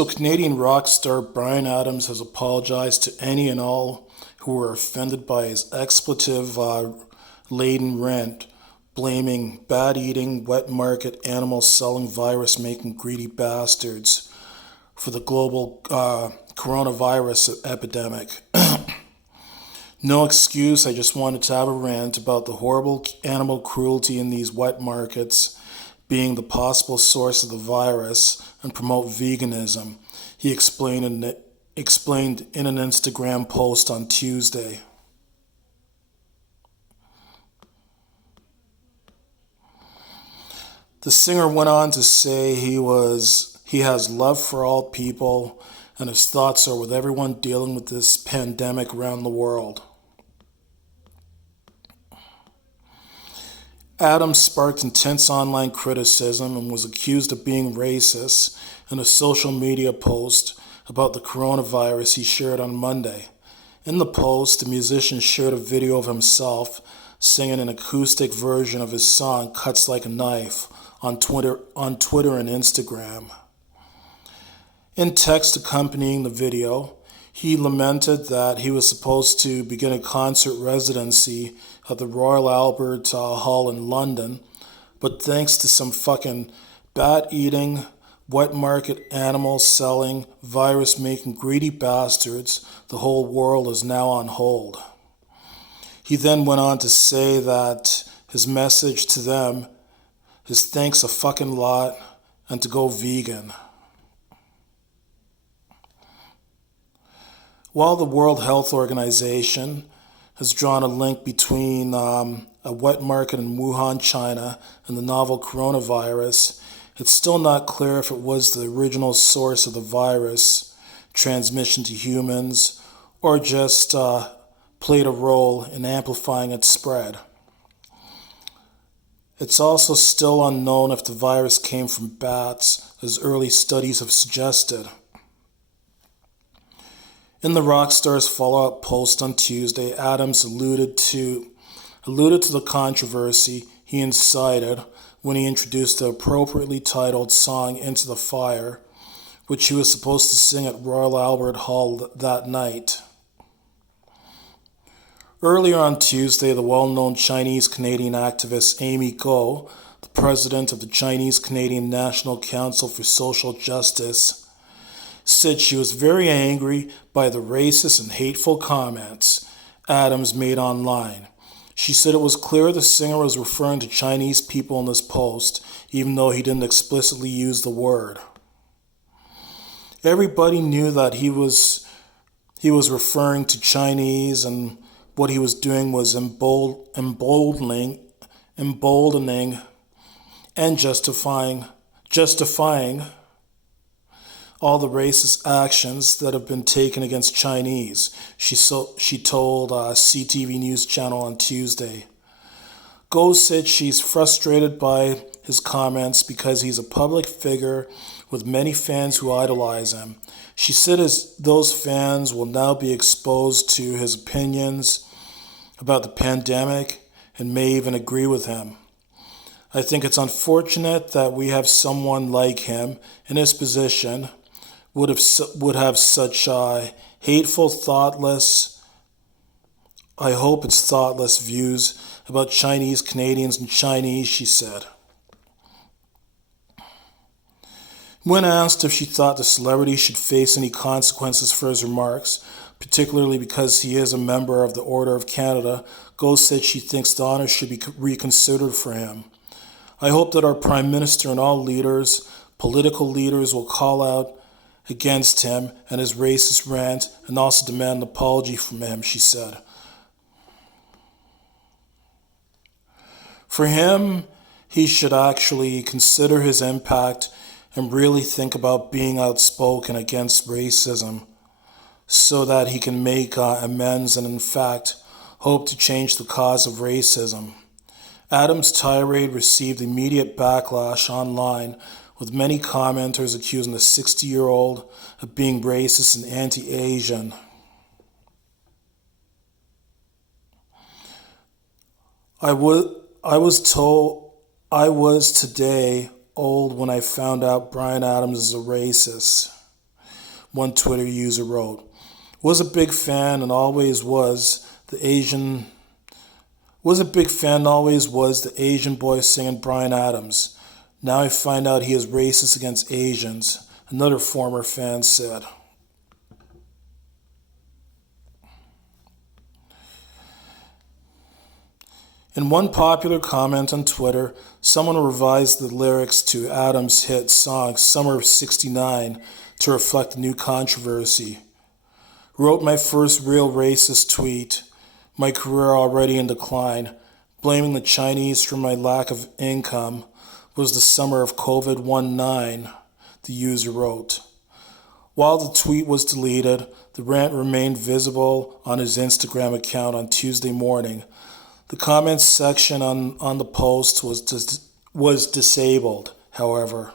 So, Canadian rock star Bryan Adams has apologized to any and all who were offended by his expletive laden rant, blaming bad eating, wet market, animal selling, virus making greedy bastards for the global coronavirus epidemic. No excuse, I just wanted to have a rant about the horrible animal cruelty in these wet markets being the possible source of the virus and promote veganism, he explained in an Instagram post on Tuesday. The singer went on to say he has love for all people and his thoughts are with everyone dealing with this pandemic around the world. Adams sparked intense online criticism and was accused of being racist in a social media post about the coronavirus he shared on Monday. In the post, the musician shared a video of himself singing an acoustic version of his song Cuts Like a Knife on Twitter and Instagram. In text accompanying the video, he lamented that he was supposed to begin a concert residency at the Royal Albert Hall in London, but thanks to some fucking bat-eating, wet market animal selling, virus making greedy bastards, the whole world is now on hold. He then went on to say that his message to them is thanks a fucking lot and to go vegan. While the World Health Organization has drawn a link between a wet market in Wuhan, China, and the novel coronavirus, it's still not clear if it was the original source of the virus transmission to humans or just played a role in amplifying its spread. It's also still unknown if the virus came from bats, as early studies have suggested. In the rock star's follow-up post on Tuesday, Adams alluded to the controversy he incited when he introduced the appropriately titled song Into the Fire, which he was supposed to sing at Royal Albert Hall that night. Earlier on Tuesday, the well-known Chinese-Canadian activist Amy Go, the president of the Chinese-Canadian National Council for Social Justice, said she was very angry by the racist and hateful comments Adams made online. She said it was clear the singer was referring to Chinese people in this post, even though he didn't explicitly use the word. Everybody knew that he was referring to Chinese, and what he was doing was emboldening and justifying all the racist actions that have been taken against Chinese, she told CTV News Channel on Tuesday. Go said she's frustrated by his comments because he's a public figure with many fans who idolize him. She said those fans will now be exposed to his opinions about the pandemic and may even agree with him. I think it's unfortunate that we have someone like him in his position would have such hateful, thoughtless, I hope it's thoughtless views about Chinese Canadians and Chinese, she said. When asked if she thought the celebrity should face any consequences for his remarks, particularly because he is a member of the Order of Canada, Go said she thinks the honor should be reconsidered for him. I hope that our Prime Minister and all leaders, political leaders, will call out against him and his racist rant and also demand an apology from him, she said. For him, he should actually consider his impact and really think about being outspoken against racism so that he can make amends and, in fact, hope to change the cause of racism. Adams' tirade received immediate backlash online, with many commenters accusing the 60-year-old of being racist and anti-Asian. I was today old when I found out Bryan Adams is a racist. one Twitter user wrote. Was a big fan and always was the Asian boy singing Bryan Adams. Now I find out he is racist against Asians, another former fan said. In one popular comment on Twitter, someone revised the lyrics to Adams' hit song Summer of '69 to reflect the new controversy. Wrote my first real racist tweet, my career already in decline, blaming the Chinese for my lack of income, was the summer of COVID-19, the user wrote. While the tweet was deleted, the rant remained visible on his Instagram account on Tuesday morning. The comments section on the post was disabled, however.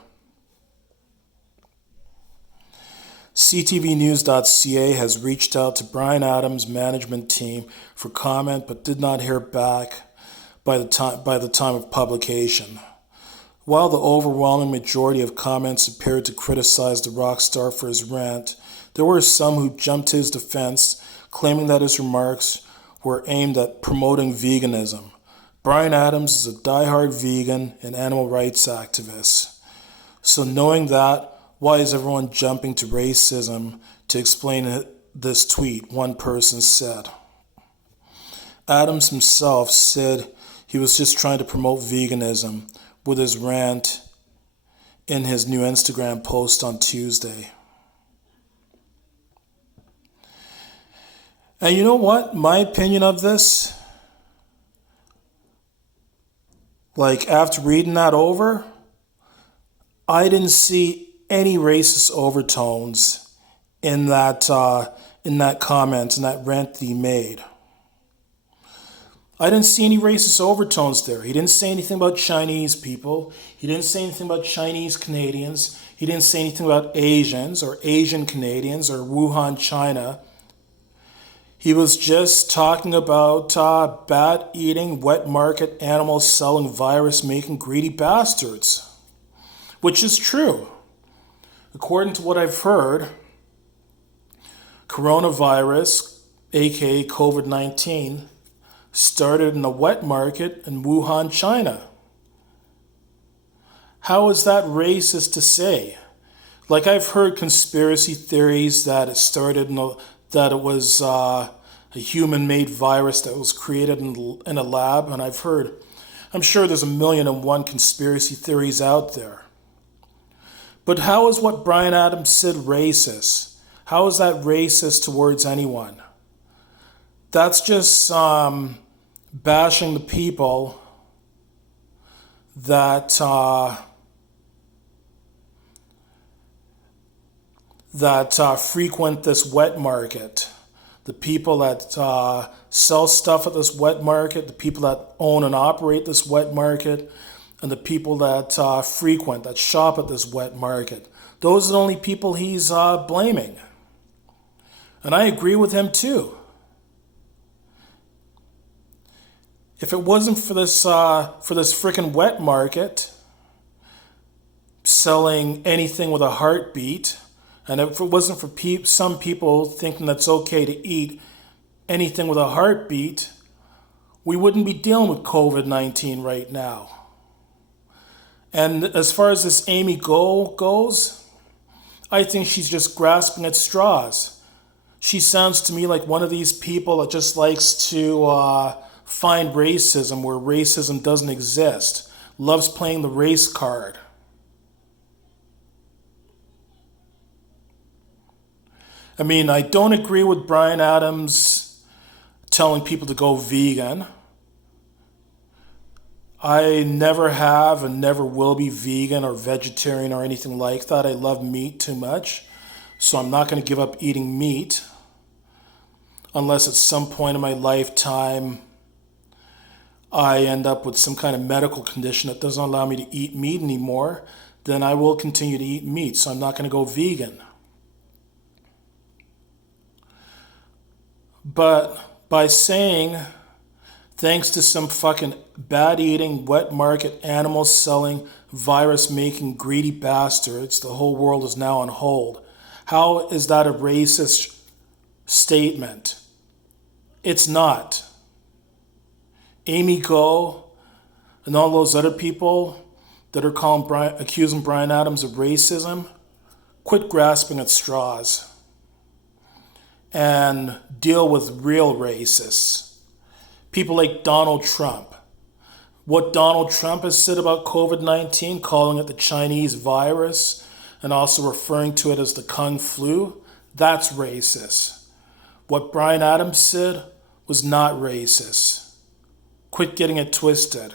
CTVnews.ca has reached out to Bryan Adams' management team for comment but did not hear back by the time of publication. While the overwhelming majority of comments appeared to criticize the rock star for his rant, there were some who jumped to his defense, claiming that his remarks were aimed at promoting veganism. Bryan Adams is a diehard vegan and animal rights activist. So knowing that, why is everyone jumping to racism to explain this tweet? One person said. Adams himself said he was just trying to promote veganism with his rant in his new Instagram post on Tuesday. And you know what? My opinion of this, after reading that over, I didn't see any racist overtones in that comment, in that rant that he made. I didn't see any racist overtones there. He didn't say anything about Chinese people. He didn't say anything about Chinese Canadians. He didn't say anything about Asians or Asian Canadians or Wuhan, China. He was just talking about bat-eating, wet market animals selling virus-making greedy bastards, which is true. According to what I've heard, coronavirus, aka COVID-19, started in a wet market in Wuhan, China. How is that racist to say? I've heard conspiracy theories that it started that it was a human-made virus that was created in a lab, and I'm sure there's 1,000,001 conspiracy theories out there. But how is what Bryan Adams said racist? How is that racist towards anyone? That's just bashing the people that frequent this wet market. The people that sell stuff at this wet market, the people that own and operate this wet market, and the people that that shop at this wet market. Those are the only people he's blaming. And I agree with him too. If it wasn't for this frickin' wet market selling anything with a heartbeat, and if it wasn't for some people thinking that's okay to eat anything with a heartbeat, we wouldn't be dealing with COVID-19 right now. And as far as this Amy goes, I think she's just grasping at straws. She sounds to me like one of these people that just likes to find racism where racism doesn't exist. Loves playing the race card. I mean, I don't agree with Bryan Adams telling people to go vegan. I never have and never will be vegan or vegetarian or anything like that. I love meat too much, so I'm not going to give up eating meat unless at some point in my lifetime I end up with some kind of medical condition that doesn't allow me to eat meat anymore. Then I will continue to eat meat, so I'm not going to go vegan. But by saying, thanks to some fucking bat-eating, wet market, animal-selling, virus-making, greedy bastards, the whole world is now on hold. How is that a racist statement? It's not. Amy Go and all those other people that are accusing Bryan Adams of racism, quit grasping at straws and deal with real racists. People like Donald Trump. What Donald Trump has said about COVID-19, calling it the Chinese virus and also referring to it as the Kung flu, that's racist. What Bryan Adams said was not racist. Quit getting it twisted.